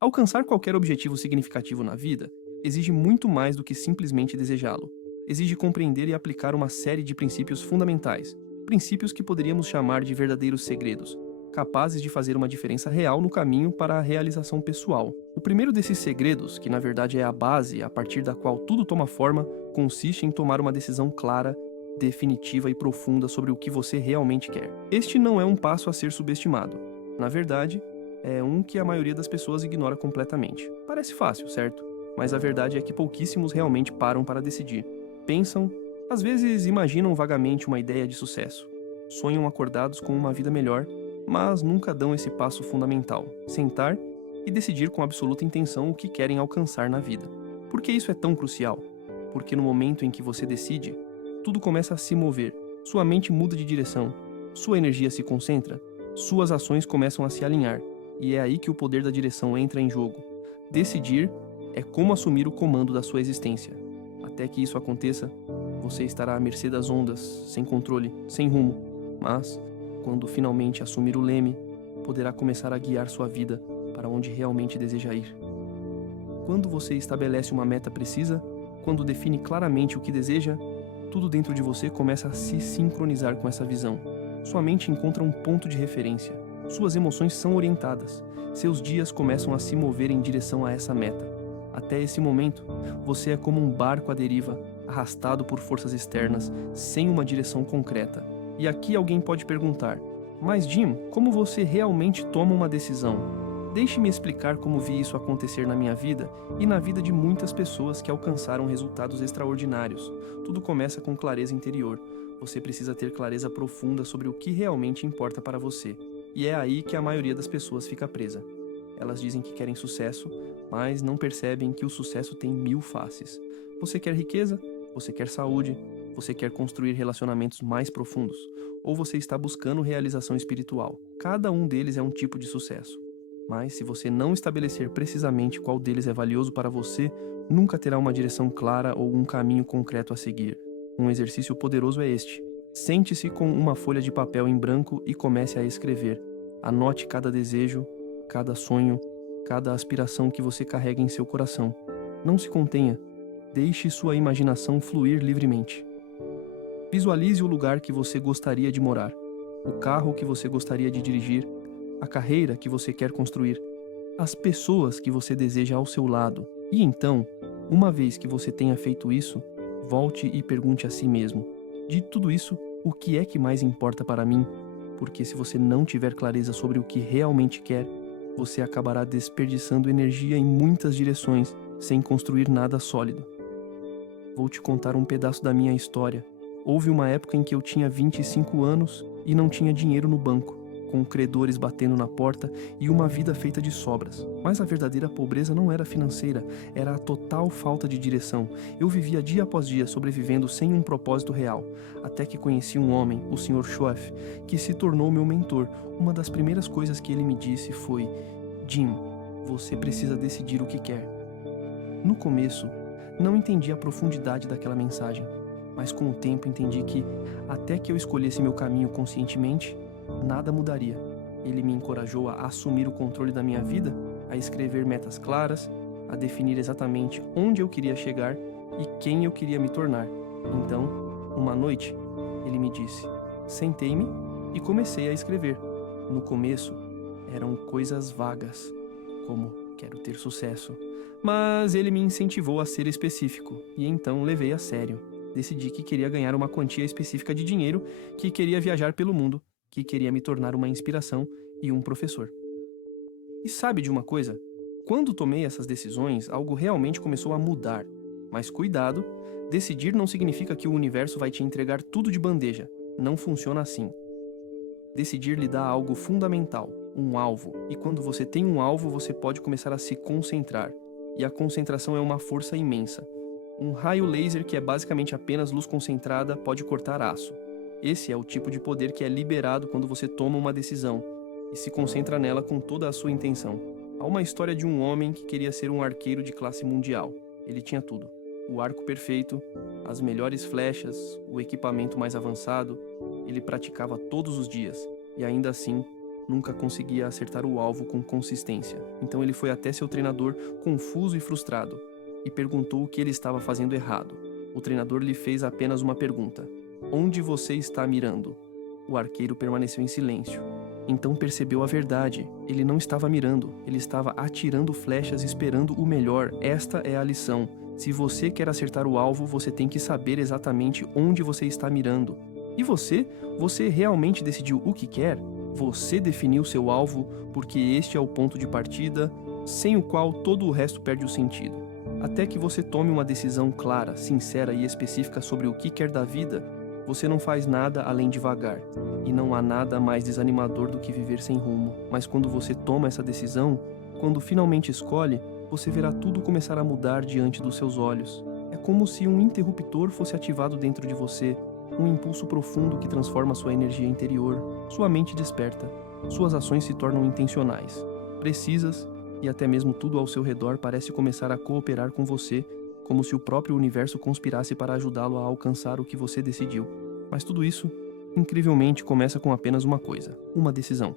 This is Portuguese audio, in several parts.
Alcançar qualquer objetivo significativo na vida exige muito mais do que simplesmente desejá-lo. Exige compreender e aplicar uma série de princípios fundamentais, princípios que poderíamos chamar de verdadeiros segredos, capazes de fazer uma diferença real no caminho para a realização pessoal. O primeiro desses segredos, que na verdade é a base a partir da qual tudo toma forma, consiste em tomar uma decisão clara, definitiva e profunda sobre o que você realmente quer. Este não é um passo a ser subestimado. Na verdade, é um que a maioria das pessoas ignora completamente. Parece fácil, certo? Mas a verdade é que pouquíssimos realmente param para decidir. Pensam, às vezes imaginam vagamente uma ideia de sucesso. Sonham acordados com uma vida melhor, mas nunca dão esse passo fundamental: sentar e decidir com absoluta intenção o que querem alcançar na vida. Por que isso é tão crucial? Porque no momento em que você decide, tudo começa a se mover, sua mente muda de direção, sua energia se concentra, suas ações começam a se alinhar, e é aí que o poder da direção entra em jogo. Decidir é como assumir o comando da sua existência. Até que isso aconteça, você estará à mercê das ondas, sem controle, sem rumo. Mas, quando finalmente assumir o leme, poderá começar a guiar sua vida para onde realmente deseja ir. Quando você estabelece uma meta precisa, quando define claramente o que deseja, tudo dentro de você começa a se sincronizar com essa visão. Sua mente encontra um ponto de referência. Suas emoções são orientadas. Seus dias começam a se mover em direção a essa meta. Até esse momento, você é como um barco à deriva, arrastado por forças externas, sem uma direção concreta. E aqui alguém pode perguntar: mas Jim, como você realmente toma uma decisão? Deixe-me explicar como vi isso acontecer na minha vida e na vida de muitas pessoas que alcançaram resultados extraordinários. Tudo começa com clareza interior. Você precisa ter clareza profunda sobre o que realmente importa para você. E é aí que a maioria das pessoas fica presa. Elas dizem que querem sucesso, mas não percebem que o sucesso tem 1000 faces. Você quer riqueza? Você quer saúde? Você quer construir relacionamentos mais profundos? Ou você está buscando realização espiritual? Cada um deles é um tipo de sucesso. Mas se você não estabelecer precisamente qual deles é valioso para você, nunca terá uma direção clara ou um caminho concreto a seguir. Um exercício poderoso é este. Sente-se com uma folha de papel em branco e comece a escrever. Anote cada desejo, cada sonho, cada aspiração que você carrega em seu coração. Não se contenha. Deixe sua imaginação fluir livremente. Visualize o lugar que você gostaria de morar, o carro que você gostaria de dirigir, a carreira que você quer construir, as pessoas que você deseja ao seu lado. E então, uma vez que você tenha feito isso, volte e pergunte a si mesmo: de tudo isso, o que é que mais importa para mim? Porque se você não tiver clareza sobre o que realmente quer, você acabará desperdiçando energia em muitas direções, sem construir nada sólido. Vou te contar um pedaço da minha história. Houve uma época em que eu tinha 25 anos e não tinha dinheiro no banco, com credores batendo na porta e uma vida feita de sobras. Mas a verdadeira pobreza não era financeira, era a total falta de direção. Eu vivia dia após dia sobrevivendo sem um propósito real, até que conheci um homem, o Sr. Schoaf, que se tornou meu mentor. Uma das primeiras coisas que ele me disse foi: Jim, você precisa decidir o que quer. No começo, não entendi a profundidade daquela mensagem, mas com o tempo entendi que, até que eu escolhesse meu caminho conscientemente, nada mudaria. Ele me encorajou a assumir o controle da minha vida, a escrever metas claras, a definir exatamente onde eu queria chegar e quem eu queria me tornar. Então, uma noite, ele me disse: sentei-me e comecei a escrever. No começo, eram coisas vagas, como quero ter sucesso. Mas ele me incentivou a ser específico, e então levei a sério. Decidi que queria ganhar uma quantia específica de dinheiro, que queria viajar pelo mundo, que queria me tornar uma inspiração e um professor. E sabe de uma coisa? Quando tomei essas decisões, algo realmente começou a mudar. Mas cuidado, decidir não significa que o universo vai te entregar tudo de bandeja. Não funciona assim. Decidir lhe dá algo fundamental, um alvo. E quando você tem um alvo, você pode começar a se concentrar. E a concentração é uma força imensa. Um raio laser, que é basicamente apenas luz concentrada, pode cortar aço. Esse é o tipo de poder que é liberado quando você toma uma decisão e se concentra nela com toda a sua intenção. Há uma história de um homem que queria ser um arqueiro de classe mundial. Ele tinha tudo: o arco perfeito, as melhores flechas, o equipamento mais avançado. Ele praticava todos os dias e ainda assim nunca conseguia acertar o alvo com consistência. Então ele foi até seu treinador, confuso e frustrado, e perguntou o que ele estava fazendo errado. O treinador lhe fez apenas uma pergunta: onde você está mirando? O arqueiro permaneceu em silêncio. Então percebeu a verdade. Ele não estava mirando, ele estava atirando flechas esperando o melhor. Esta é a lição. Se você quer acertar o alvo, você tem que saber exatamente onde você está mirando. E você? Você realmente decidiu o que quer? Você definiu seu alvo, porque este é o ponto de partida, sem o qual todo o resto perde o sentido. Até que você tome uma decisão clara, sincera e específica sobre o que quer da vida, você não faz nada além de vagar. E não há nada mais desanimador do que viver sem rumo. Mas quando você toma essa decisão, quando finalmente escolhe, você verá tudo começar a mudar diante dos seus olhos. É como se um interruptor fosse ativado dentro de você, um impulso profundo que transforma sua energia interior. Sua mente desperta, suas ações se tornam intencionais, precisas, e até mesmo tudo ao seu redor parece começar a cooperar com você, como se o próprio universo conspirasse para ajudá-lo a alcançar o que você decidiu. Mas tudo isso, incrivelmente, começa com apenas uma coisa: uma decisão.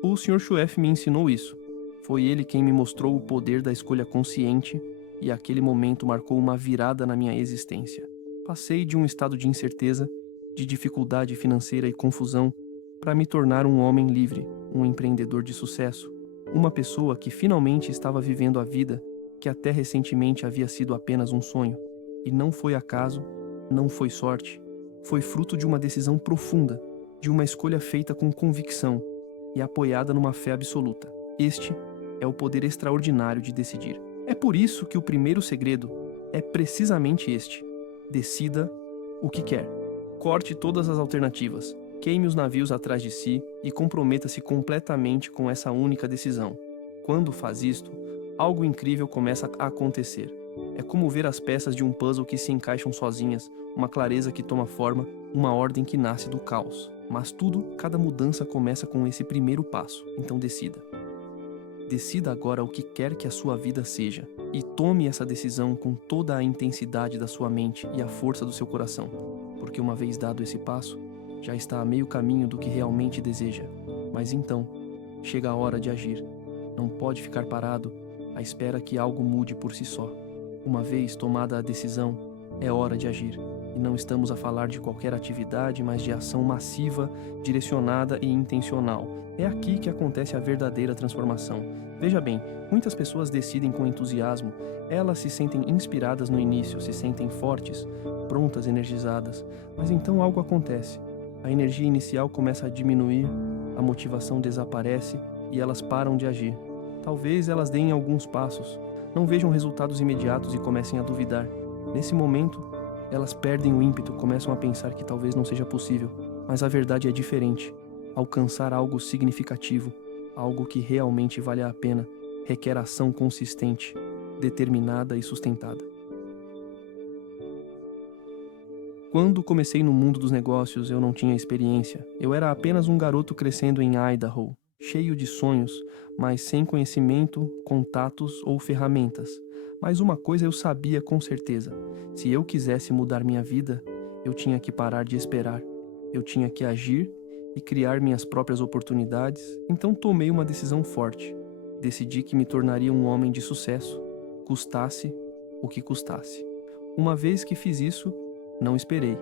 O Sr. Schuef me ensinou isso. Foi ele quem me mostrou o poder da escolha consciente, e aquele momento marcou uma virada na minha existência. Passei de um estado de incerteza, de dificuldade financeira e confusão, para me tornar um homem livre, um empreendedor de sucesso, uma pessoa que finalmente estava vivendo a vida que até recentemente havia sido apenas um sonho. E não foi acaso, não foi sorte, foi fruto de uma decisão profunda, de uma escolha feita com convicção e apoiada numa fé absoluta. Este é o poder extraordinário de decidir. É por isso que o primeiro segredo é precisamente este: decida o que quer. Corte todas as alternativas, queime os navios atrás de si e comprometa-se completamente com essa única decisão. Quando faz isto, algo incrível começa a acontecer. É como ver as peças de um puzzle que se encaixam sozinhas, uma clareza que toma forma, uma ordem que nasce do caos. Mas tudo, cada mudança começa com esse primeiro passo. Então decida. Decida agora o que quer que a sua vida seja, e tome essa decisão com toda a intensidade da sua mente e a força do seu coração, porque uma vez dado esse passo, já está a meio caminho do que realmente deseja. Mas então, chega a hora de agir. Não pode ficar parado à espera que algo mude por si só. Uma vez tomada a decisão, é hora de agir. E não estamos a falar de qualquer atividade, mas de ação massiva, direcionada e intencional. É aqui que acontece a verdadeira transformação. Veja bem, muitas pessoas decidem com entusiasmo. Elas se sentem inspiradas no início, se sentem fortes, prontas, energizadas. Mas então algo acontece. A energia inicial começa a diminuir, a motivação desaparece e elas param de agir. Talvez elas deem alguns passos, não vejam resultados imediatos e comecem a duvidar. Nesse momento, elas perdem o ímpeto, começam a pensar que talvez não seja possível. Mas a verdade é diferente. Alcançar algo significativo, algo que realmente vale a pena, requer ação consistente, determinada e sustentada. Quando comecei no mundo dos negócios, eu não tinha experiência. Eu era apenas um garoto crescendo em Idaho, cheio de sonhos, mas sem conhecimento, contatos ou ferramentas. Mas uma coisa eu sabia com certeza: se eu quisesse mudar minha vida, eu tinha que parar de esperar. Eu tinha que agir e criar minhas próprias oportunidades. Então tomei uma decisão forte. Decidi que me tornaria um homem de sucesso, custasse o que custasse. Uma vez que fiz isso, não esperei.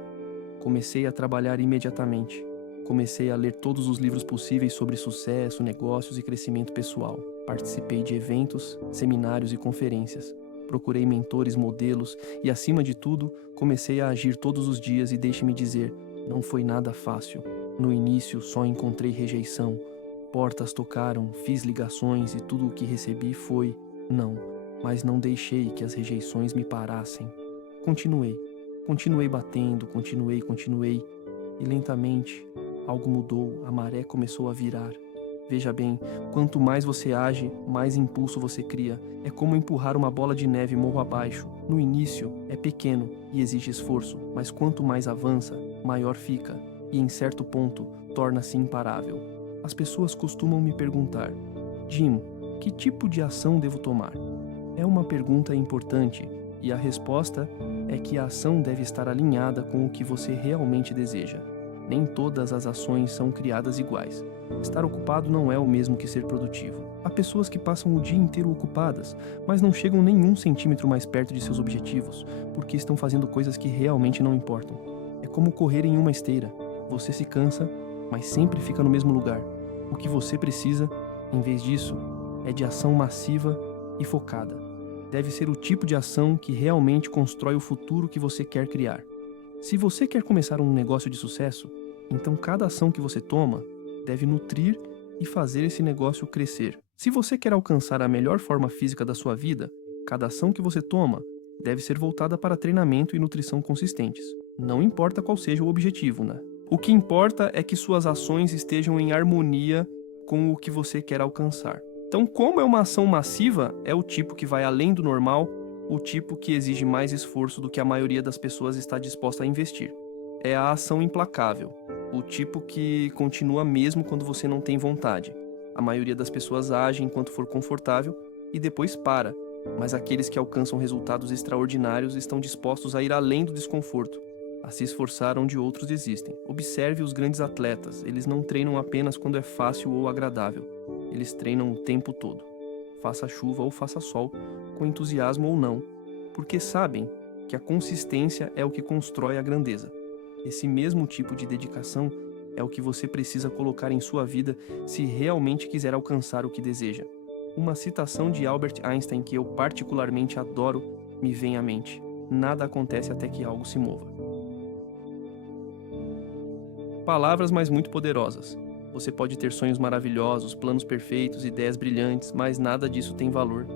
Comecei a trabalhar imediatamente. Comecei a ler todos os livros possíveis sobre sucesso, negócios e crescimento pessoal. Participei de eventos, seminários e conferências. Procurei mentores, modelos e, acima de tudo, comecei a agir todos os dias e deixe-me dizer, não foi nada fácil. No início, só encontrei rejeição. Portas tocaram, fiz ligações e tudo o que recebi foi não. Mas não deixei que as rejeições me parassem. Continuei batendo, continuei. E lentamente, algo mudou, a maré começou a virar. Veja bem, quanto mais você age, mais impulso você cria. É como empurrar uma bola de neve morro abaixo. No início, é pequeno e exige esforço, mas quanto mais avança, maior fica. E em certo ponto, torna-se imparável. As pessoas costumam me perguntar: Jim, que tipo de ação devo tomar? É uma pergunta importante, e a resposta é que a ação deve estar alinhada com o que você realmente deseja. Nem todas as ações são criadas iguais. Estar ocupado não é o mesmo que ser produtivo. Há pessoas que passam o dia inteiro ocupadas, mas não chegam nenhum centímetro mais perto de seus objetivos, porque estão fazendo coisas que realmente não importam. É como correr em uma esteira. Você se cansa, mas sempre fica no mesmo lugar. O que você precisa, em vez disso, é de ação massiva e focada. Deve ser o tipo de ação que realmente constrói o futuro que você quer criar. Se você quer começar um negócio de sucesso, então cada ação que você toma deve nutrir e fazer esse negócio crescer. Se você quer alcançar a melhor forma física da sua vida, cada ação que você toma deve ser voltada para treinamento e nutrição consistentes. Não importa qual seja o objetivo, né? O que importa é que suas ações estejam em harmonia com o que você quer alcançar. Então, como é uma ação massiva, é o tipo que vai além do normal, o tipo que exige mais esforço do que a maioria das pessoas está disposta a investir. É a ação implacável, o tipo que continua mesmo quando você não tem vontade. A maioria das pessoas age enquanto for confortável e depois para, mas aqueles que alcançam resultados extraordinários estão dispostos a ir além do desconforto, a se esforçar onde outros desistem. Observe os grandes atletas, eles não treinam apenas quando é fácil ou agradável, eles treinam o tempo todo. Faça chuva ou faça sol, com entusiasmo ou não, porque sabem que a consistência é o que constrói a grandeza. Esse mesmo tipo de dedicação é o que você precisa colocar em sua vida se realmente quiser alcançar o que deseja. Uma citação de Albert Einstein que eu particularmente adoro me vem à mente: nada acontece até que algo se mova. Palavras, mas muito poderosas. Você pode ter sonhos maravilhosos, planos perfeitos, ideias brilhantes, mas nada disso tem valor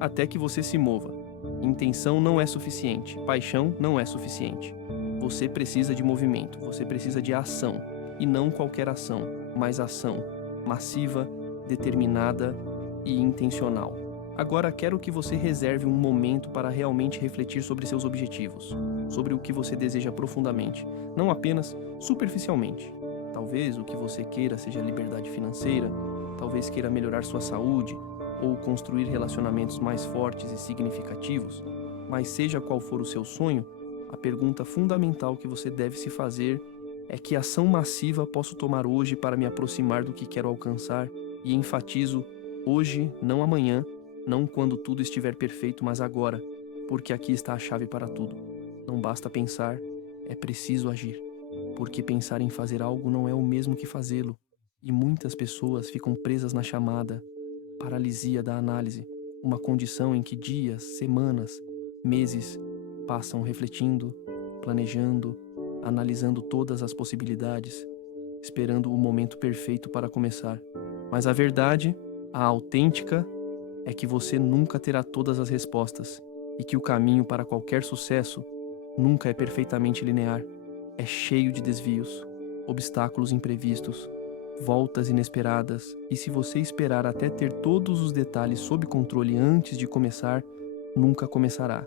até que você se mova. Intenção não é suficiente, paixão não é suficiente. Você precisa de movimento, você precisa de ação, e não qualquer ação, mas ação massiva, determinada e intencional. Agora quero que você reserve um momento para realmente refletir sobre seus objetivos, sobre o que você deseja profundamente, não apenas superficialmente. Talvez o que você queira seja liberdade financeira, talvez queira melhorar sua saúde, ou construir relacionamentos mais fortes e significativos, mas seja qual for o seu sonho, a pergunta fundamental que você deve se fazer é: que ação massiva posso tomar hoje para me aproximar do que quero alcançar? E enfatizo hoje, não amanhã, não quando tudo estiver perfeito, mas agora, porque aqui está a chave para tudo. Não basta pensar, é preciso agir, porque pensar em fazer algo não é o mesmo que fazê-lo, e muitas pessoas ficam presas na chamada paralisia da análise, uma condição em que dias, semanas, meses passam refletindo, planejando, analisando todas as possibilidades, esperando o momento perfeito para começar. Mas a verdade, a autêntica, é que você nunca terá todas as respostas e que o caminho para qualquer sucesso nunca é perfeitamente linear. É cheio de desvios, obstáculos imprevistos, voltas inesperadas, e se você esperar até ter todos os detalhes sob controle antes de começar, nunca começará.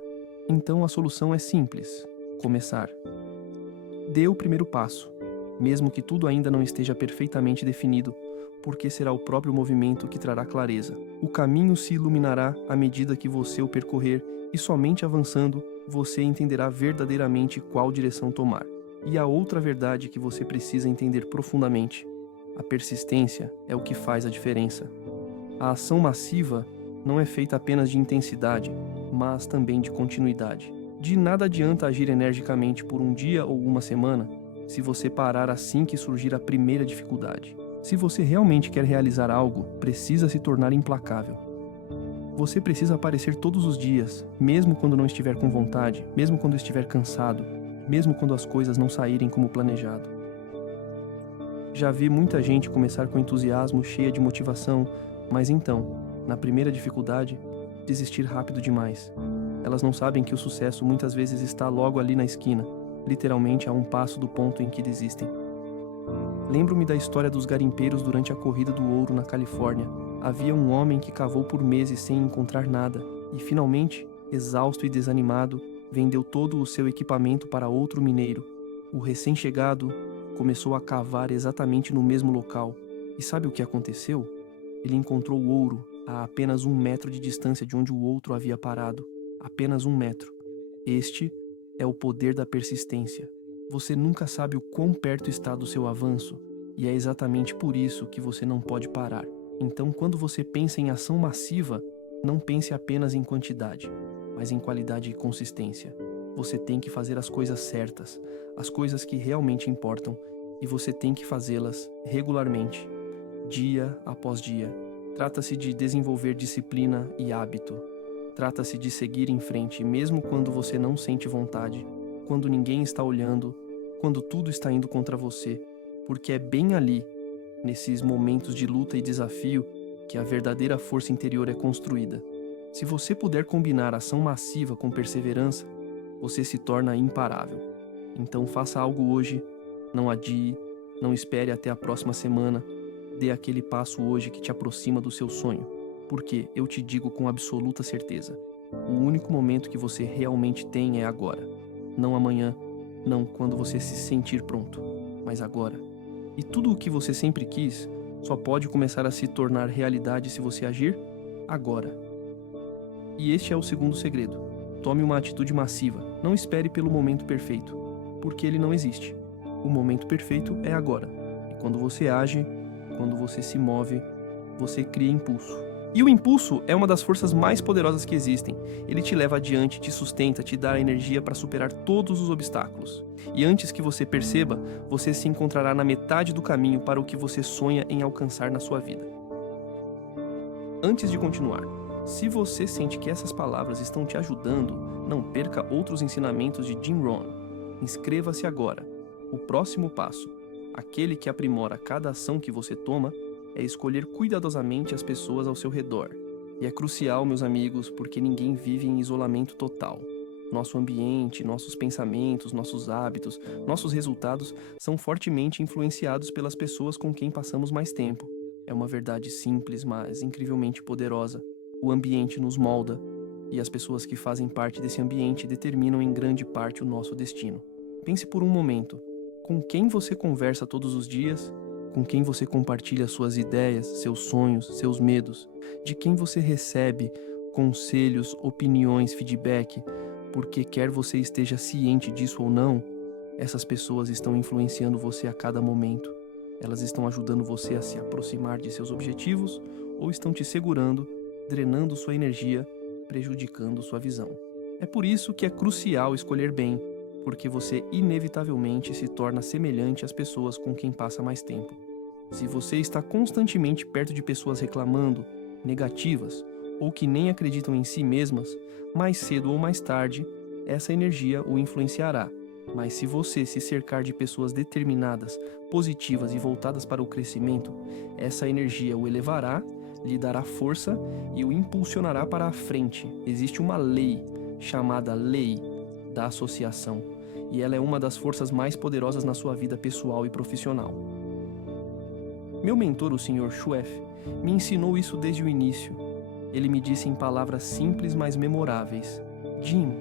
Então a solução é simples: começar. Dê o primeiro passo, mesmo que tudo ainda não esteja perfeitamente definido, porque será o próprio movimento que trará clareza. O caminho se iluminará à medida que você o percorrer, e somente avançando, você entenderá verdadeiramente qual direção tomar. E a outra verdade que você precisa entender profundamente: a persistência é o que faz a diferença. A ação massiva não é feita apenas de intensidade, mas também de continuidade. De nada adianta agir energicamente por um dia ou uma semana se você parar assim que surgir a primeira dificuldade. Se você realmente quer realizar algo, precisa se tornar implacável. Você precisa aparecer todos os dias, mesmo quando não estiver com vontade, mesmo quando estiver cansado, mesmo quando as coisas não saírem como planejado. Já vi muita gente começar com entusiasmo, cheia de motivação, mas então, na primeira dificuldade, desistir rápido demais. Elas não sabem que o sucesso muitas vezes está logo ali na esquina, literalmente a um passo do ponto em que desistem. Lembro-me da história dos garimpeiros durante a corrida do ouro na Califórnia. Havia um homem que cavou por meses sem encontrar nada e, finalmente, exausto e desanimado, vendeu todo o seu equipamento para outro mineiro. O recém-chegado começou a cavar exatamente no mesmo local. E sabe o que aconteceu? Ele encontrou o ouro a apenas 1 metro de distância de onde o outro havia parado. Apenas 1 metro. Este é o poder da persistência. Você nunca sabe o quão perto está do seu avanço, e é exatamente por isso que você não pode parar. Então, quando você pensa em ação massiva, não pense apenas em quantidade, mas em qualidade e consistência. Você tem que fazer as coisas certas, as coisas que realmente importam, e você tem que fazê-las regularmente, dia após dia. Trata-se de desenvolver disciplina e hábito. Trata-se de seguir em frente, mesmo quando você não sente vontade, quando ninguém está olhando, quando tudo está indo contra você, porque é bem ali, nesses momentos de luta e desafio, que a verdadeira força interior é construída. Se você puder combinar ação massiva com perseverança, você se torna imparável. Então faça algo hoje, não adie, não espere até a próxima semana, dê aquele passo hoje que te aproxima do seu sonho, porque eu te digo com absoluta certeza, o único momento que você realmente tem é agora, não amanhã, não quando você se sentir pronto, mas agora. E tudo o que você sempre quis só pode começar a se tornar realidade se você agir agora. E este é o segundo segredo. Tome uma atitude massiva. Não espere pelo momento perfeito, porque ele não existe. O momento perfeito é agora. E quando você age, quando você se move, você cria impulso. E o impulso é uma das forças mais poderosas que existem. Ele te leva adiante, te sustenta, te dá a energia para superar todos os obstáculos. E antes que você perceba, você se encontrará na metade do caminho para o que você sonha em alcançar na sua vida. Antes de continuar, se você sente que essas palavras estão te ajudando, não perca outros ensinamentos de Jim Rohn. Inscreva-se agora. O próximo passo, aquele que aprimora cada ação que você toma, é escolher cuidadosamente as pessoas ao seu redor. E é crucial, meus amigos, porque ninguém vive em isolamento total. Nosso ambiente, nossos pensamentos, nossos hábitos, nossos resultados são fortemente influenciados pelas pessoas com quem passamos mais tempo. É uma verdade simples, mas incrivelmente poderosa. O ambiente nos molda, e as pessoas que fazem parte desse ambiente determinam em grande parte o nosso destino. Pense por um momento, com quem você conversa todos os dias? Com quem você compartilha suas ideias, seus sonhos, seus medos? De quem você recebe conselhos, opiniões, feedback? Porque quer você esteja ciente disso ou não, essas pessoas estão influenciando você a cada momento. Elas estão ajudando você a se aproximar de seus objetivos ou estão te segurando, drenando sua energia, prejudicando sua visão. É por isso que é crucial escolher bem, porque você inevitavelmente se torna semelhante às pessoas com quem passa mais tempo. Se você está constantemente perto de pessoas reclamando, negativas, ou que nem acreditam em si mesmas, mais cedo ou mais tarde, essa energia o influenciará. Mas se você se cercar de pessoas determinadas, positivas e voltadas para o crescimento, essa energia o elevará, lhe dará força e o impulsionará para a frente. Existe uma lei chamada Lei da Associação, e ela é uma das forças mais poderosas na sua vida pessoal e profissional. Meu mentor, o Sr. Schweff, me ensinou isso desde o início. Ele me disse em palavras simples, mas memoráveis: Jim,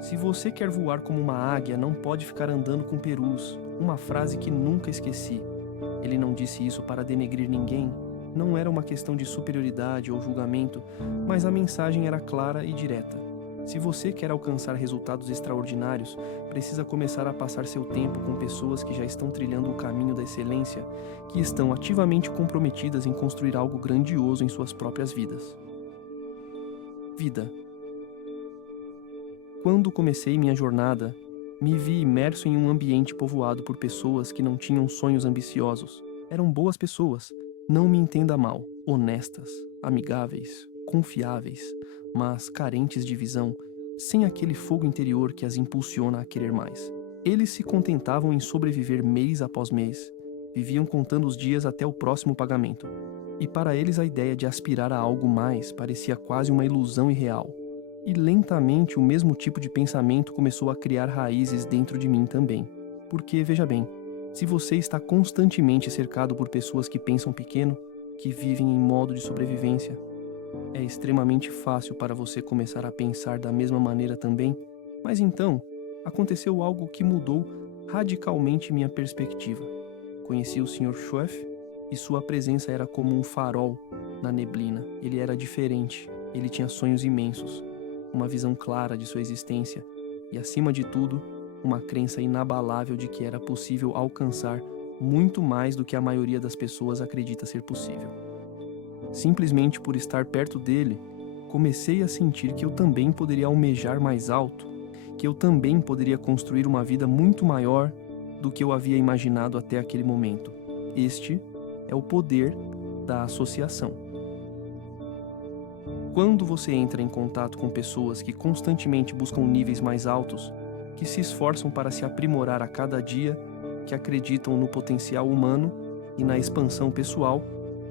se você quer voar como uma águia, não pode ficar andando com perus. Uma frase que nunca esqueci. Ele não disse isso para denegrir ninguém. Não era uma questão de superioridade ou julgamento, mas a mensagem era clara e direta. Se você quer alcançar resultados extraordinários, precisa começar a passar seu tempo com pessoas que já estão trilhando o caminho da excelência, que estão ativamente comprometidas em construir algo grandioso em suas próprias vidas. Vida. Quando comecei minha jornada, me vi imerso em um ambiente povoado por pessoas que não tinham sonhos ambiciosos. Eram boas pessoas, não me entenda mal, honestas, amigáveis, confiáveis, mas carentes de visão, sem aquele fogo interior que as impulsiona a querer mais. Eles se contentavam em sobreviver mês após mês, viviam contando os dias até o próximo pagamento. E para eles a ideia de aspirar a algo mais parecia quase uma ilusão irreal. E lentamente o mesmo tipo de pensamento começou a criar raízes dentro de mim também. Porque, veja bem, se você está constantemente cercado por pessoas que pensam pequeno, que vivem em modo de sobrevivência, é extremamente fácil para você começar a pensar da mesma maneira também. Mas então, aconteceu algo que mudou radicalmente minha perspectiva. Conheci o Sr. Schweff e sua presença era como um farol na neblina. Ele era diferente, ele tinha sonhos imensos, uma visão clara de sua existência e, acima de tudo, uma crença inabalável de que era possível alcançar muito mais do que a maioria das pessoas acredita ser possível. Simplesmente por estar perto dele, comecei a sentir que eu também poderia almejar mais alto, que eu também poderia construir uma vida muito maior do que eu havia imaginado até aquele momento. Este é o poder da associação. Quando você entra em contato com pessoas que constantemente buscam níveis mais altos, que se esforçam para se aprimorar a cada dia, que acreditam no potencial humano e na expansão pessoal,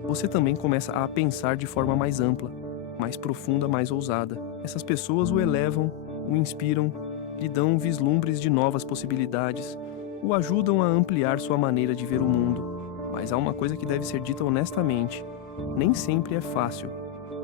você também começa a pensar de forma mais ampla, mais profunda, mais ousada. Essas pessoas o elevam, o inspiram, lhe dão vislumbres de novas possibilidades, o ajudam a ampliar sua maneira de ver o mundo. Mas há uma coisa que deve ser dita honestamente: nem sempre é fácil.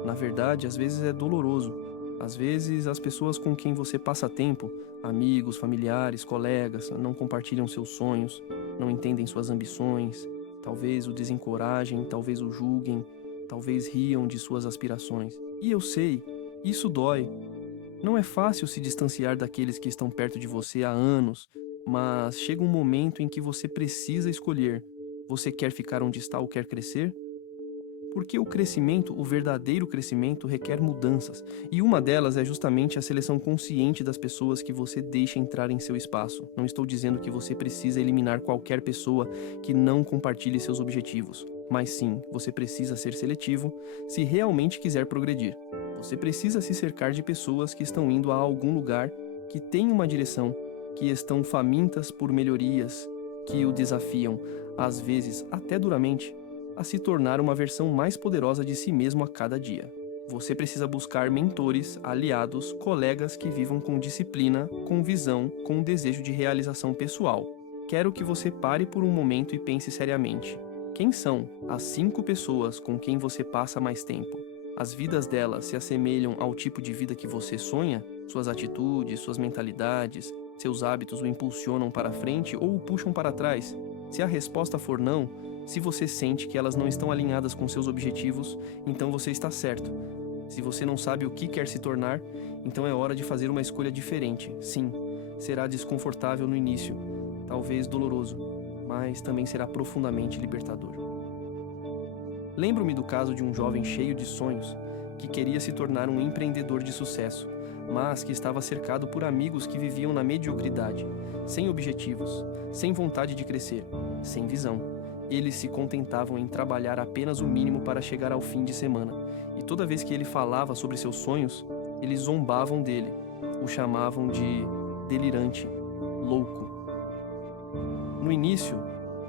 Na verdade, às vezes é doloroso. Às vezes, as pessoas com quem você passa tempo, amigos, familiares, colegas, não compartilham seus sonhos, não entendem suas ambições, talvez o desencorajem, talvez o julguem, talvez riam de suas aspirações. E eu sei, isso dói. Não é fácil se distanciar daqueles que estão perto de você há anos, mas chega um momento em que você precisa escolher. Você quer ficar onde está ou quer crescer? Porque o crescimento, o verdadeiro crescimento, requer mudanças, e uma delas é justamente a seleção consciente das pessoas que você deixa entrar em seu espaço. Não estou dizendo que você precisa eliminar qualquer pessoa que não compartilhe seus objetivos, mas sim, você precisa ser seletivo se realmente quiser progredir. Você precisa se cercar de pessoas que estão indo a algum lugar, que têm uma direção, que estão famintas por melhorias, que o desafiam, às vezes até duramente, a se tornar uma versão mais poderosa de si mesmo a cada dia. Você precisa buscar mentores, aliados, colegas que vivam com disciplina, com visão, com desejo de realização pessoal. Quero que você pare por um momento e pense seriamente. Quem são as 5 pessoas com quem você passa mais tempo? As vidas delas se assemelham ao tipo de vida que você sonha? Suas atitudes, suas mentalidades, seus hábitos o impulsionam para frente ou o puxam para trás? Se a resposta for não, se você sente que elas não estão alinhadas com seus objetivos, então você está certo. Se você não sabe o que quer se tornar, então é hora de fazer uma escolha diferente. Sim, será desconfortável no início, talvez doloroso, mas também será profundamente libertador. Lembro-me do caso de um jovem cheio de sonhos, que queria se tornar um empreendedor de sucesso, mas que estava cercado por amigos que viviam na mediocridade, sem objetivos, sem vontade de crescer, sem visão. Eles se contentavam em trabalhar apenas o mínimo para chegar ao fim de semana, e toda vez que ele falava sobre seus sonhos, eles zombavam dele, o chamavam de delirante, louco. No início,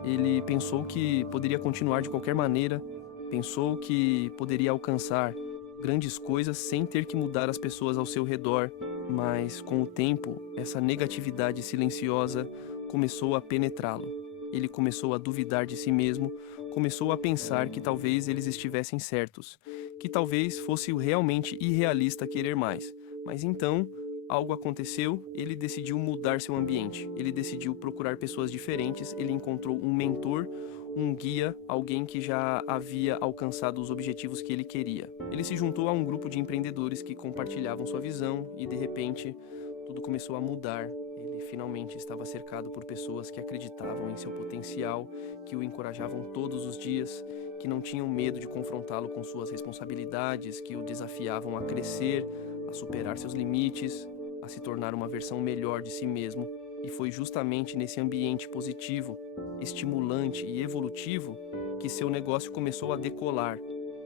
ele pensou que poderia continuar de qualquer maneira, pensou que poderia alcançar grandes coisas sem ter que mudar as pessoas ao seu redor, mas com o tempo, essa negatividade silenciosa começou a penetrá-lo. Ele começou a duvidar de si mesmo, começou a pensar que talvez eles estivessem certos, que talvez fosse realmente irrealista querer mais. Mas então, algo aconteceu, ele decidiu mudar seu ambiente, ele decidiu procurar pessoas diferentes, ele encontrou um mentor, um guia, alguém que já havia alcançado os objetivos que ele queria. Ele se juntou a um grupo de empreendedores que compartilhavam sua visão e, de repente, tudo começou a mudar. Ele finalmente estava cercado por pessoas que acreditavam em seu potencial, que o encorajavam todos os dias, que não tinham medo de confrontá-lo com suas responsabilidades, que o desafiavam a crescer, a superar seus limites, a se tornar uma versão melhor de si mesmo. E foi justamente nesse ambiente positivo, estimulante e evolutivo que seu negócio começou a decolar.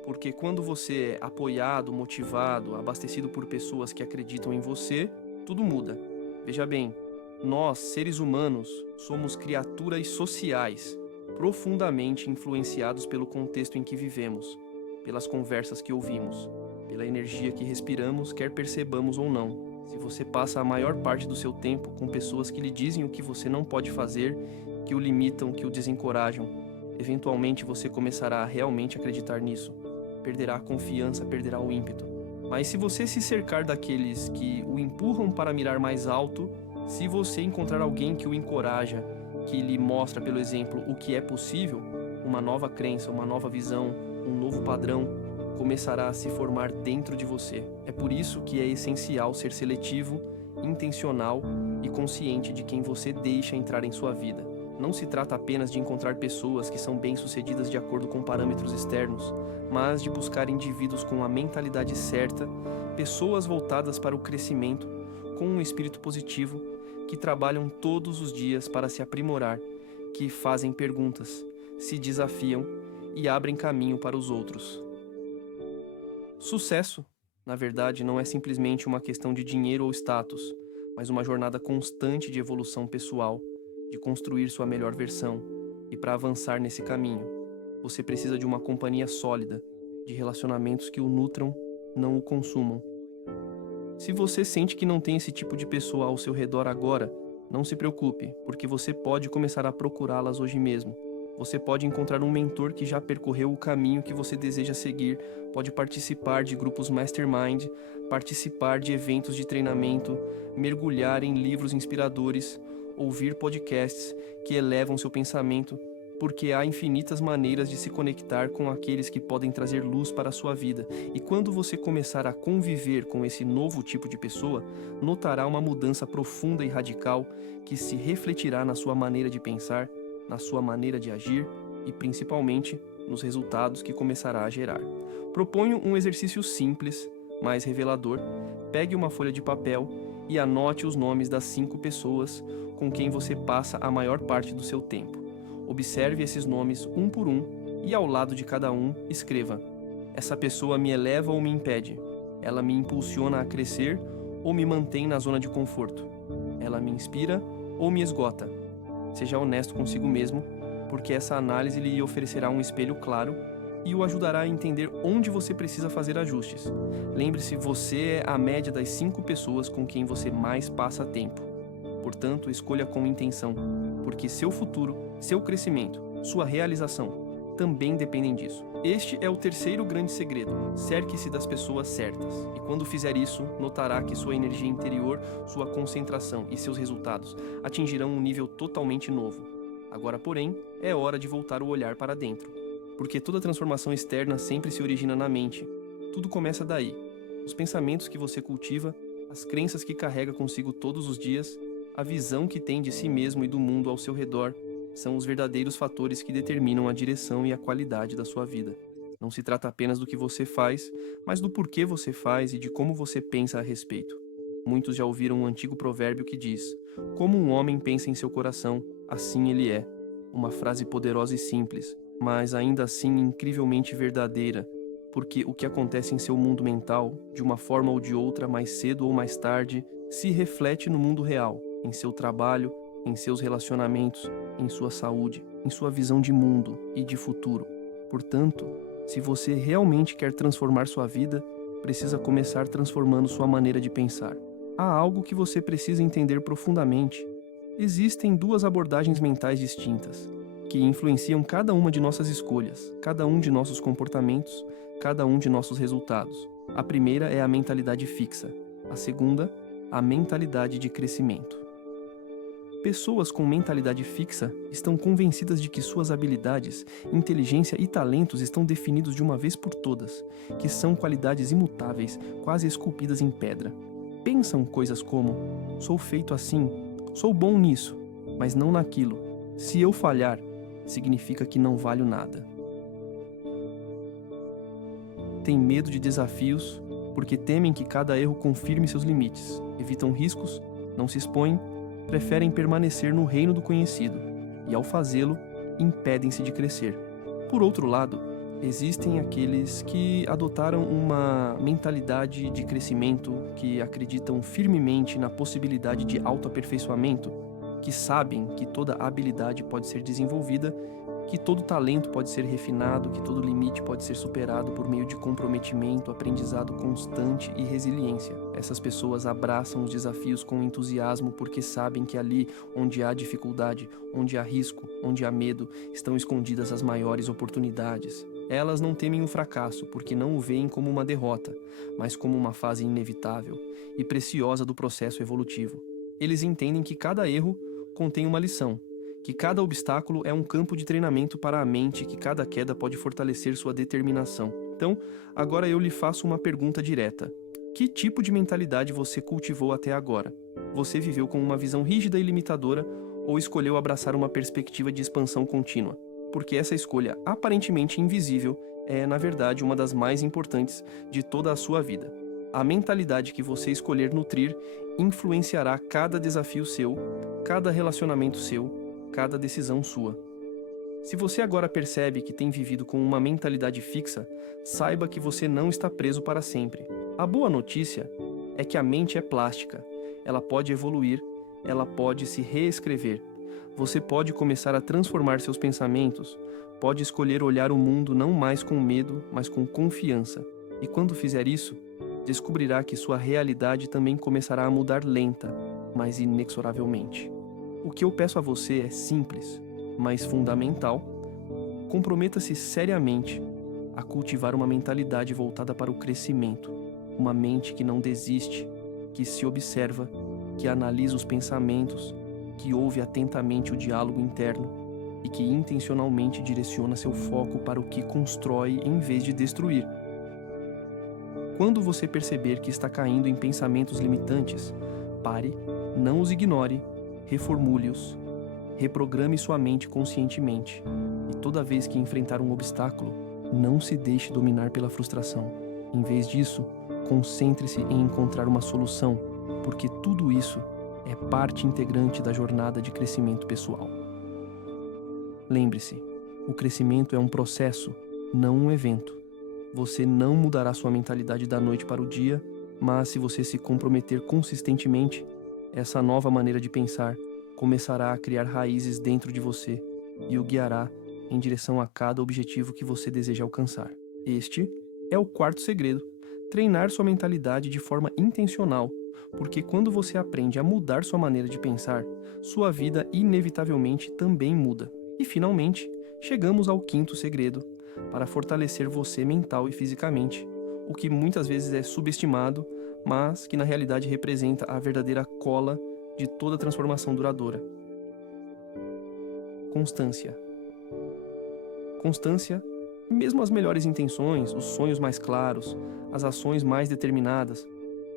Porque quando você é apoiado, motivado, abastecido por pessoas que acreditam em você, tudo muda. Veja bem, nós, seres humanos, somos criaturas sociais, profundamente influenciados pelo contexto em que vivemos, pelas conversas que ouvimos, pela energia que respiramos, quer percebamos ou não. Se você passa a maior parte do seu tempo com pessoas que lhe dizem o que você não pode fazer, que o limitam, que o desencorajam, eventualmente você começará a realmente acreditar nisso. Perderá a confiança, perderá o ímpeto. Mas se você se cercar daqueles que o empurram para mirar mais alto, se você encontrar alguém que o encoraja, que lhe mostra pelo exemplo o que é possível, uma nova crença, uma nova visão, um novo padrão, começará a se formar dentro de você. É por isso que é essencial ser seletivo intencional e consciente de quem você deixa entrar em sua vida. Não se trata apenas de encontrar pessoas que são bem-sucedidas de acordo com parâmetros externos, mas de buscar indivíduos com a mentalidade certa, pessoas voltadas para o crescimento, com um espírito positivo, que trabalham todos os dias para se aprimorar, que fazem perguntas, se desafiam e abrem caminho para os outros. Sucesso, na verdade, não é simplesmente uma questão de dinheiro ou status, mas uma jornada constante de evolução pessoal, de construir sua melhor versão, e para avançar nesse caminho, você precisa de uma companhia sólida, de relacionamentos que o nutram, não o consumam. Se você sente que não tem esse tipo de pessoa ao seu redor agora, não se preocupe, porque você pode começar a procurá-las hoje mesmo. Você pode encontrar um mentor que já percorreu o caminho que você deseja seguir, pode participar de grupos mastermind, participar de eventos de treinamento, mergulhar em livros inspiradores, ouvir podcasts que elevam seu pensamento, porque há infinitas maneiras de se conectar com aqueles que podem trazer luz para a sua vida. E quando você começar a conviver com esse novo tipo de pessoa, notará uma mudança profunda e radical que se refletirá na sua maneira de pensar, na sua maneira de agir e, principalmente, nos resultados que começará a gerar. Proponho um exercício simples, mas revelador. Pegue uma folha de papel e anote os nomes das 5 pessoas com quem você passa a maior parte do seu tempo. Observe esses nomes um por um e, ao lado de cada um, escreva: essa pessoa me eleva ou me impede? Ela me impulsiona a crescer ou me mantém na zona de conforto? Ela me inspira ou me esgota? Seja honesto consigo mesmo, porque essa análise lhe oferecerá um espelho claro e o ajudará a entender onde você precisa fazer ajustes. Lembre-se, você é a média das 5 pessoas com quem você mais passa tempo. Portanto, escolha com intenção, porque seu futuro, seu crescimento, sua realização também dependem disso. Este é o terceiro grande segredo: cerque-se das pessoas certas. E quando fizer isso, notará que sua energia interior, sua concentração e seus resultados atingirão um nível totalmente novo. Agora, porém, é hora de voltar o olhar para dentro, porque toda transformação externa sempre se origina na mente. Tudo começa daí. Os pensamentos que você cultiva, as crenças que carrega consigo todos os dias, a visão que tem de si mesmo e do mundo ao seu redor, são os verdadeiros fatores que determinam a direção e a qualidade da sua vida. Não se trata apenas do que você faz, mas do porquê você faz e de como você pensa a respeito. Muitos já ouviram um antigo provérbio que diz: como um homem pensa em seu coração, assim ele é. Uma frase poderosa e simples, mas ainda assim incrivelmente verdadeira, porque o que acontece em seu mundo mental, de uma forma ou de outra, mais cedo ou mais tarde, se reflete no mundo real, em seu trabalho, em seus relacionamentos, em sua saúde, em sua visão de mundo e de futuro. Portanto, se você realmente quer transformar sua vida, precisa começar transformando sua maneira de pensar. Há algo que você precisa entender profundamente. Existem 2 abordagens mentais distintas, que influenciam cada uma de nossas escolhas, cada um de nossos comportamentos, cada um de nossos resultados. A primeira é a mentalidade fixa, a segunda, a mentalidade de crescimento. Pessoas com mentalidade fixa estão convencidas de que suas habilidades, inteligência e talentos estão definidos de uma vez por todas, que são qualidades imutáveis, quase esculpidas em pedra. Pensam coisas como: sou feito assim, sou bom nisso, mas não naquilo. Se eu falhar, significa que não valho nada. Têm medo de desafios porque temem que cada erro confirme seus limites, evitam riscos, não se expõem, preferem permanecer no reino do conhecido e, ao fazê-lo, impedem-se de crescer. Por outro lado, existem aqueles que adotaram uma mentalidade de crescimento, que acreditam firmemente na possibilidade de autoaperfeiçoamento, que sabem que toda habilidade pode ser desenvolvida, que todo talento pode ser refinado, que todo limite pode ser superado por meio de comprometimento, aprendizado constante e resiliência. Essas pessoas abraçam os desafios com entusiasmo porque sabem que ali onde há dificuldade, onde há risco, onde há medo, estão escondidas as maiores oportunidades. Elas não temem o fracasso porque não o veem como uma derrota, mas como uma fase inevitável e preciosa do processo evolutivo. Eles entendem que cada erro contém uma lição, que cada obstáculo é um campo de treinamento para a mente, que cada queda pode fortalecer sua determinação. Então, agora eu lhe faço uma pergunta direta. Que tipo de mentalidade você cultivou até agora? Você viveu com uma visão rígida e limitadora ou escolheu abraçar uma perspectiva de expansão contínua? Porque essa escolha aparentemente invisível é, na verdade, uma das mais importantes de toda a sua vida. A mentalidade que você escolher nutrir influenciará cada desafio seu, cada relacionamento seu, cada decisão sua. Se você agora percebe que tem vivido com uma mentalidade fixa, saiba que você não está preso para sempre. A boa notícia é que a mente é plástica. Ela pode evoluir, ela pode se reescrever. Você pode começar a transformar seus pensamentos, pode escolher olhar o mundo não mais com medo, mas com confiança. E quando fizer isso, descobrirá que sua realidade também começará a mudar lenta, mas inexoravelmente. O que eu peço a você é simples, mas fundamental. Comprometa-se seriamente a cultivar uma mentalidade voltada para o crescimento, uma mente que não desiste, que se observa, que analisa os pensamentos, que ouve atentamente o diálogo interno e que intencionalmente direciona seu foco para o que constrói em vez de destruir. Quando você perceber que está caindo em pensamentos limitantes, pare, não os ignore, reformule-os, reprograme sua mente conscientemente e toda vez que enfrentar um obstáculo, não se deixe dominar pela frustração. Em vez disso, concentre-se em encontrar uma solução, porque tudo isso é parte integrante da jornada de crescimento pessoal. Lembre-se, o crescimento é um processo, não um evento. Você não mudará sua mentalidade da noite para o dia, mas se você se comprometer consistentemente, essa nova maneira de pensar começará a criar raízes dentro de você e o guiará em direção a cada objetivo que você deseja alcançar. Este é o quarto segredo: treinar sua mentalidade de forma intencional, porque quando você aprende a mudar sua maneira de pensar, sua vida inevitavelmente também muda. E finalmente, chegamos ao quinto segredo, para fortalecer você mental e fisicamente, o que muitas vezes é subestimado, mas que na realidade representa a verdadeira cola de toda transformação duradoura. Constância. Constância, mesmo as melhores intenções, os sonhos mais claros, as ações mais determinadas,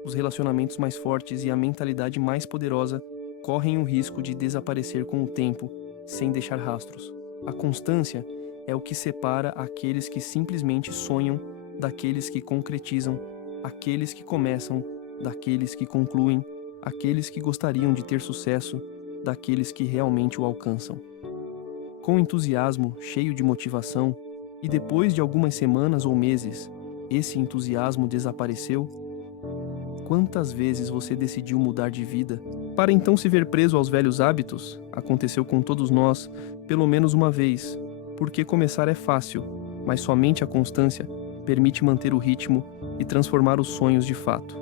os relacionamentos mais fortes e a mentalidade mais poderosa correm o risco de desaparecer com o tempo, sem deixar rastros. A constância é o que separa aqueles que simplesmente sonham daqueles que concretizam, aqueles que começam daqueles que concluem, aqueles que gostariam de ter sucesso daqueles que realmente o alcançam. Com entusiasmo, cheio de motivação, e depois de algumas semanas ou meses, esse entusiasmo desapareceu? Quantas vezes você decidiu mudar de vida para então se ver preso aos velhos hábitos? Aconteceu com todos nós, pelo menos uma vez, porque começar é fácil, mas somente a constância permite manter o ritmo e transformar os sonhos de fato.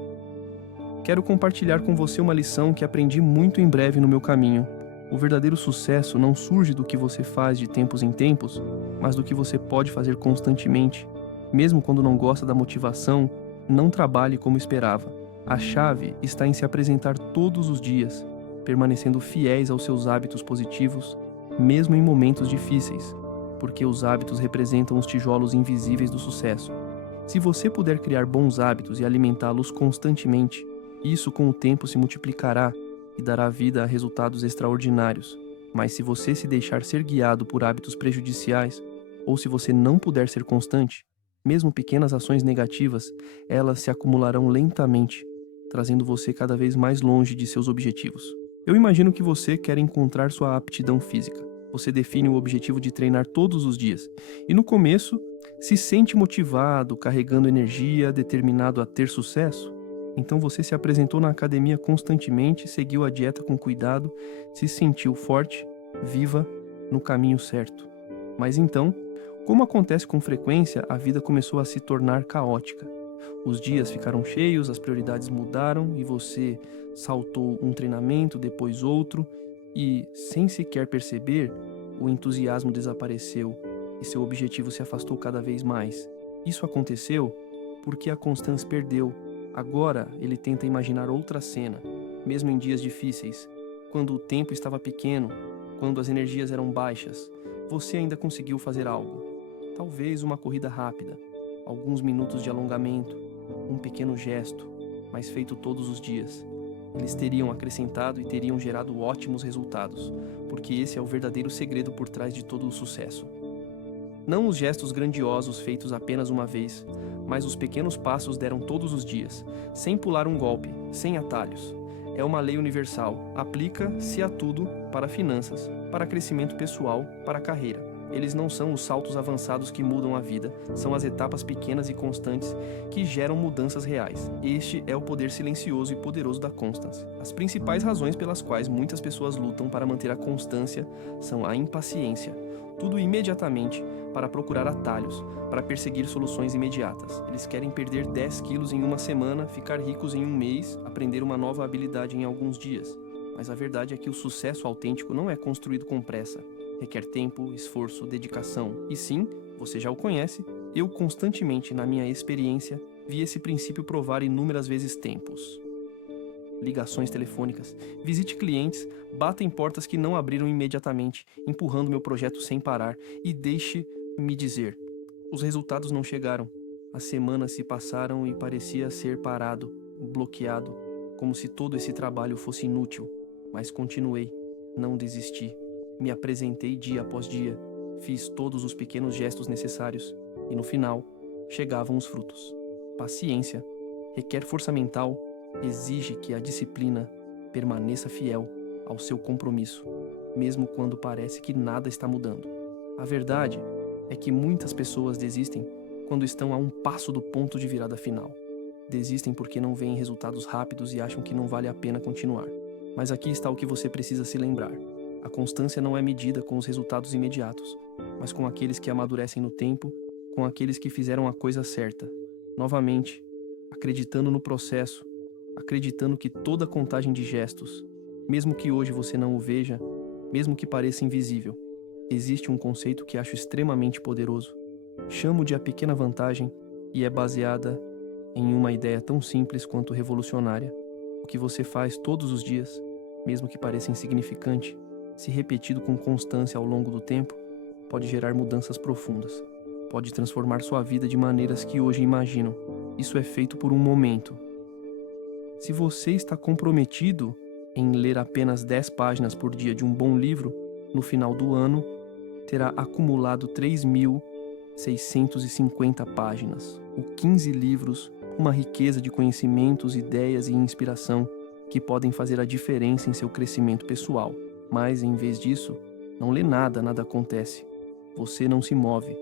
Quero compartilhar com você uma lição que aprendi muito em breve no meu caminho. O verdadeiro sucesso não surge do que você faz de tempos em tempos, mas do que você pode fazer constantemente. Mesmo quando não gosta da motivação, não trabalhe como esperava. A chave está em se apresentar todos os dias, permanecendo fiéis aos seus hábitos positivos, mesmo em momentos difíceis, porque os hábitos representam os tijolos invisíveis do sucesso. Se você puder criar bons hábitos e alimentá-los constantemente, isso com o tempo se multiplicará e dará vida a resultados extraordinários. Mas se você se deixar ser guiado por hábitos prejudiciais, ou se você não puder ser constante, mesmo pequenas ações negativas, elas se acumularão lentamente, trazendo você cada vez mais longe de seus objetivos. Eu imagino que você quer encontrar sua aptidão física. Você define o objetivo de treinar todos os dias, e no começo, se sente motivado, carregando energia, determinado a ter sucesso. Então você se apresentou na academia constantemente, seguiu a dieta com cuidado, se sentiu forte, viva, no caminho certo. Mas então, como acontece com frequência, a vida começou a se tornar caótica. Os dias ficaram cheios, as prioridades mudaram e você saltou um treinamento, depois outro, e, sem sequer perceber, o entusiasmo desapareceu e seu objetivo se afastou cada vez mais. Isso aconteceu porque a constância perdeu. Agora ele tenta imaginar outra cena, mesmo em dias difíceis, quando o tempo estava pequeno, quando as energias eram baixas, você ainda conseguiu fazer algo. Talvez uma corrida rápida, alguns minutos de alongamento, um pequeno gesto, mas feito todos os dias. Eles teriam acrescentado e teriam gerado ótimos resultados, porque esse é o verdadeiro segredo por trás de todo o sucesso. Não os gestos grandiosos feitos apenas uma vez, mas os pequenos passos deram todos os dias, sem pular um golpe, sem atalhos. É uma lei universal, aplica-se a tudo, para finanças, para crescimento pessoal, para a carreira. Eles não são os saltos avançados que mudam a vida, são as etapas pequenas e constantes que geram mudanças reais. Este é o poder silencioso e poderoso da constância. As principais razões pelas quais muitas pessoas lutam para manter a constância são a impaciência, tudo imediatamente, para procurar atalhos, para perseguir soluções imediatas. Eles querem perder 10 quilos em uma semana, ficar ricos em um mês, aprender uma nova habilidade em alguns dias. Mas a verdade é que o sucesso autêntico não é construído com pressa. Requer tempo, esforço, dedicação. E sim, você já o conhece, eu constantemente, na minha experiência, vi esse princípio provar inúmeras vezes tempos. Ligações telefônicas, visite clientes, bata em portas que não abriram imediatamente, empurrando meu projeto sem parar, e deixe-me dizer, os resultados não chegaram. As semanas se passaram e parecia ser parado, bloqueado, como se todo esse trabalho fosse inútil. Mas continuei, não desisti. Me apresentei dia após dia, fiz todos os pequenos gestos necessários e no final chegavam os frutos. Paciência requer força mental, exige que a disciplina permaneça fiel ao seu compromisso, mesmo quando parece que nada está mudando. A verdade é que muitas pessoas desistem quando estão a um passo do ponto de virada final. Desistem porque não veem resultados rápidos e acham que não vale a pena continuar. Mas aqui está o que você precisa se lembrar. A constância não é medida com os resultados imediatos, mas com aqueles que amadurecem no tempo, com aqueles que fizeram a coisa certa. Novamente, acreditando no processo, acreditando que toda contagem de gestos, mesmo que hoje você não o veja, mesmo que pareça invisível, existe um conceito que acho extremamente poderoso. Chamo de a pequena vantagem e é baseada em uma ideia tão simples quanto revolucionária. O que você faz todos os dias, mesmo que pareça insignificante, se repetido com constância ao longo do tempo, pode gerar mudanças profundas. Pode transformar sua vida de maneiras que hoje imaginam. Isso é feito por um momento. Se você está comprometido em ler apenas 10 páginas por dia de um bom livro, no final do ano, terá acumulado 3.650 páginas, ou 15 livros, uma riqueza de conhecimentos, ideias e inspiração que podem fazer a diferença em seu crescimento pessoal. Mas, em vez disso, não lê nada, nada acontece. Você não se move.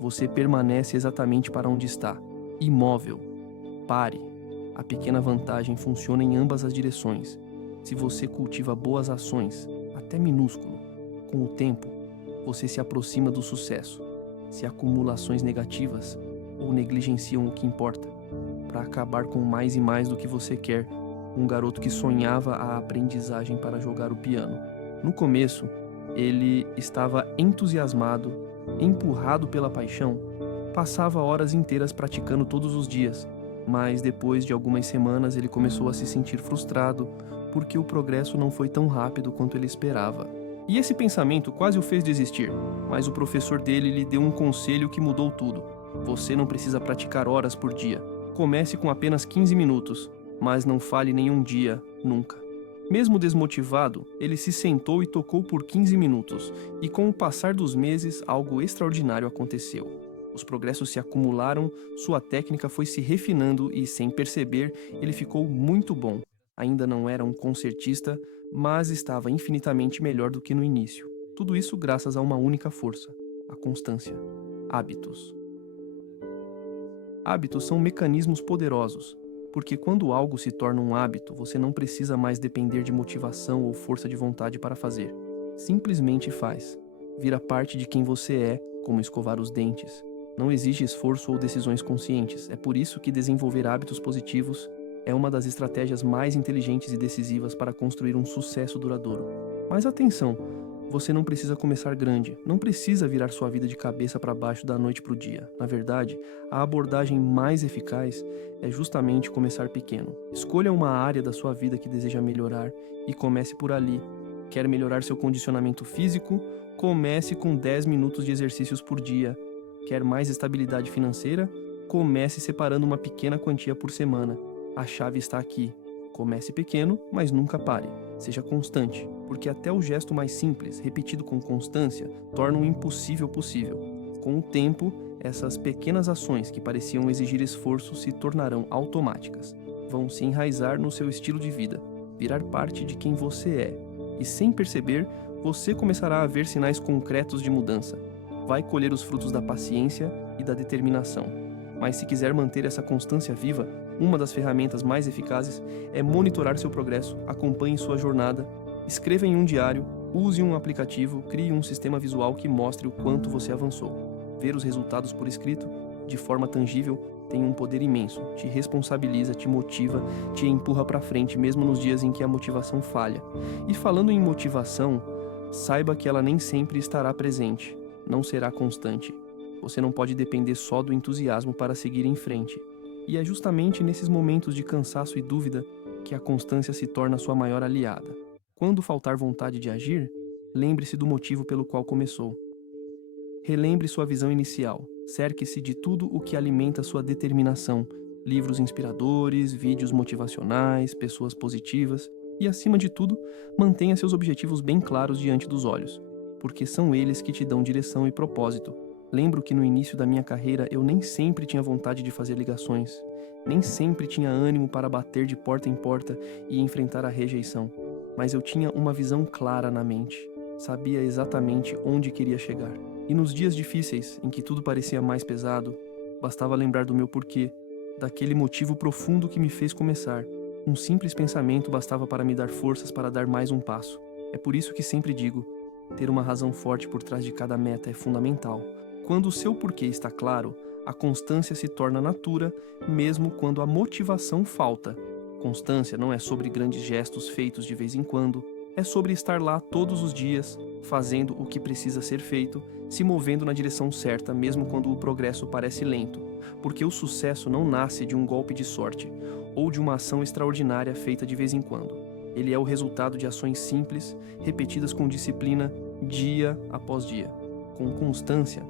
Você permanece exatamente para onde está, imóvel. Pare. A pequena vantagem funciona em ambas as direções. Se você cultiva boas ações, até minúsculo, com o tempo, você se aproxima do sucesso. Se acumula ações negativas ou negligenciam o que importa, para acabar com mais e mais do que você quer, um garoto que sonhava a aprendizagem para jogar o piano. No começo, ele estava entusiasmado, empurrado pela paixão, passava horas inteiras praticando todos os dias, mas depois de algumas semanas ele começou a se sentir frustrado porque o progresso não foi tão rápido quanto ele esperava. E esse pensamento quase o fez desistir, mas o professor dele lhe deu um conselho que mudou tudo. Você não precisa praticar horas por dia. Comece com apenas 15 minutos, mas não falhe nenhum dia, nunca. Mesmo desmotivado, ele se sentou e tocou por 15 minutos, e com o passar dos meses, algo extraordinário aconteceu. Os progressos se acumularam, sua técnica foi se refinando e, sem perceber, ele ficou muito bom. Ainda não era um concertista, mas estava infinitamente melhor do que no início. Tudo isso graças a uma única força, a constância. Hábitos. Hábitos são mecanismos poderosos, porque quando algo se torna um hábito, você não precisa mais depender de motivação ou força de vontade para fazer. Simplesmente faz. Vira parte de quem você é, como escovar os dentes. Não exige esforço ou decisões conscientes. É por isso que desenvolver hábitos positivos é uma das estratégias mais inteligentes e decisivas para construir um sucesso duradouro. Mas atenção, você não precisa começar grande, não precisa virar sua vida de cabeça para baixo da noite para o dia. Na verdade, a abordagem mais eficaz é justamente começar pequeno. Escolha uma área da sua vida que deseja melhorar e comece por ali. Quer melhorar seu condicionamento físico? Comece com 10 minutos de exercícios por dia. Quer mais estabilidade financeira? Comece separando uma pequena quantia por semana. A chave está aqui. Comece pequeno, mas nunca pare. Seja constante, porque até o gesto mais simples, repetido com constância, torna o impossível possível. Com o tempo, essas pequenas ações que pareciam exigir esforço se tornarão automáticas. Vão se enraizar no seu estilo de vida, virar parte de quem você é. E sem perceber, você começará a ver sinais concretos de mudança. Vai colher os frutos da paciência e da determinação. Mas se quiser manter essa constância viva, uma das ferramentas mais eficazes é monitorar seu progresso, acompanhe sua jornada, escreva em um diário, use um aplicativo, crie um sistema visual que mostre o quanto você avançou. Ver os resultados por escrito, de forma tangível, tem um poder imenso, te responsabiliza, te motiva, te empurra para frente mesmo nos dias em que a motivação falha. E falando em motivação, saiba que ela nem sempre estará presente, não será constante. Você não pode depender só do entusiasmo para seguir em frente. E é justamente nesses momentos de cansaço e dúvida que a constância se torna sua maior aliada. Quando faltar vontade de agir, lembre-se do motivo pelo qual começou. Relembre sua visão inicial. Cerque-se de tudo o que alimenta sua determinação. Livros inspiradores, vídeos motivacionais, pessoas positivas. E, acima de tudo, mantenha seus objetivos bem claros diante dos olhos, porque são eles que te dão direção e propósito. Lembro que no início da minha carreira eu nem sempre tinha vontade de fazer ligações, nem sempre tinha ânimo para bater de porta em porta e enfrentar a rejeição, mas eu tinha uma visão clara na mente, sabia exatamente onde queria chegar. E nos dias difíceis, em que tudo parecia mais pesado, bastava lembrar do meu porquê, daquele motivo profundo que me fez começar. Um simples pensamento bastava para me dar forças para dar mais um passo. É por isso que sempre digo, ter uma razão forte por trás de cada meta é fundamental. Quando o seu porquê está claro, a constância se torna natura, mesmo quando a motivação falta. Constância não é sobre grandes gestos feitos de vez em quando, é sobre estar lá todos os dias, fazendo o que precisa ser feito, se movendo na direção certa, mesmo quando o progresso parece lento, porque o sucesso não nasce de um golpe de sorte, ou de uma ação extraordinária feita de vez em quando. Ele é o resultado de ações simples, repetidas com disciplina, dia após dia. Com constância,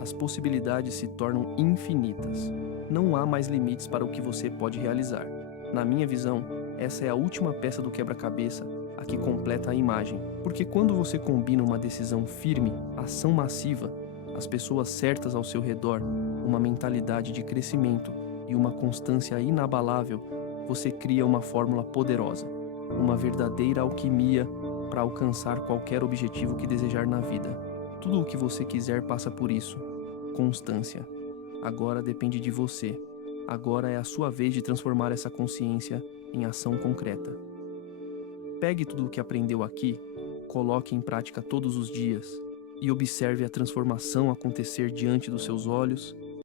as possibilidades se tornam infinitas. Não há mais limites para o que você pode realizar. Na minha visão, essa é a última peça do quebra-cabeça, a que completa a imagem. Porque quando você combina uma decisão firme, ação massiva, as pessoas certas ao seu redor, uma mentalidade de crescimento e uma constância inabalável, você cria uma fórmula poderosa, uma verdadeira alquimia para alcançar qualquer objetivo que desejar na vida. Tudo o que você quiser passa por isso. Constância. Agora depende de você. Agora é a sua vez de transformar essa consciência em ação concreta. Pegue tudo o que aprendeu aqui, coloque em prática todos os dias e observe a transformação acontecer diante dos seus olhos